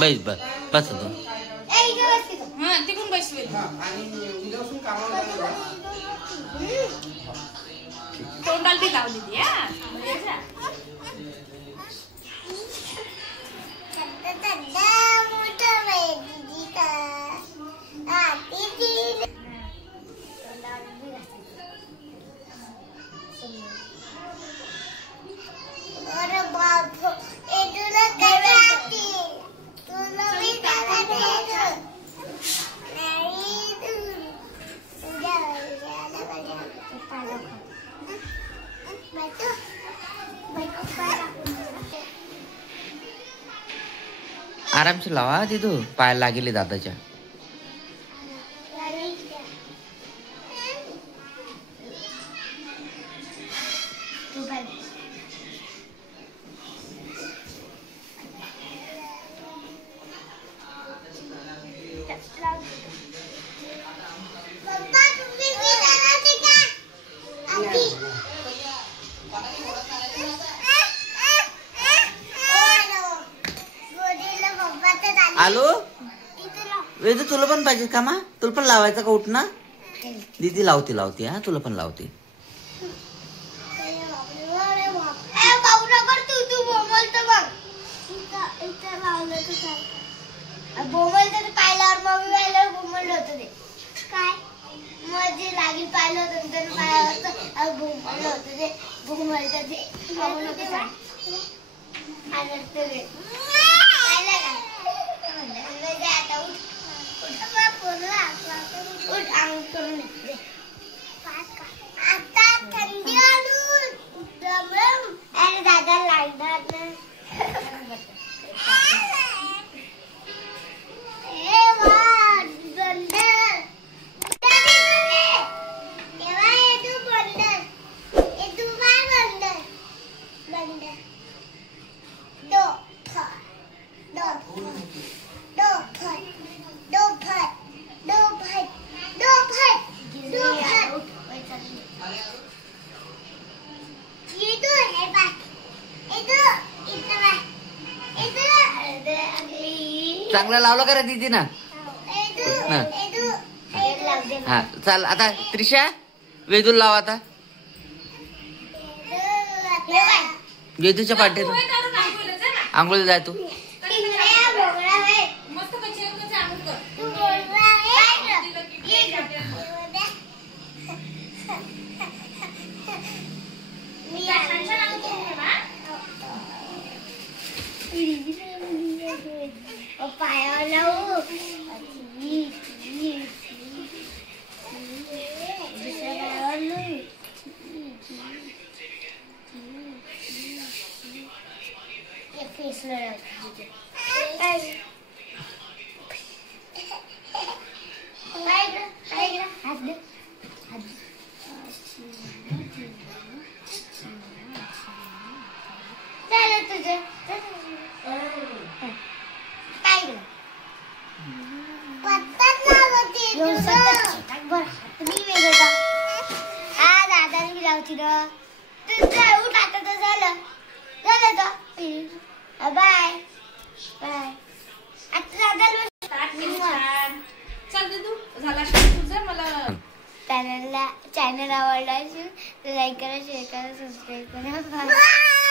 बस बस बस तिकडून बसवेल तोंडाला ती लावली ती आरामशीर लावा तिथं पाय लागेल दादाच्या आलो वेद तुला पण पाहिजे का मा तुला पण लावायचं का उठ ना दीदी लावते लावते हा तुला पण लावते पाहिल्यावर मम्मी बोंबल होत ते काय मध्ये लागेल पाहिलं होतं तर पायावर बोंबल होत ते बोंबल आता थंडी अरे दादा लागणार चांगला लावला का रे दीदी ना हा चाल आता त्रिशा वेदूला लाव आता वेदूच्या पाठीत आंघोळीला जाय तू चॅनल आवडला असेल तर लाईक करा शेअर करा सबस्क्राईब करा.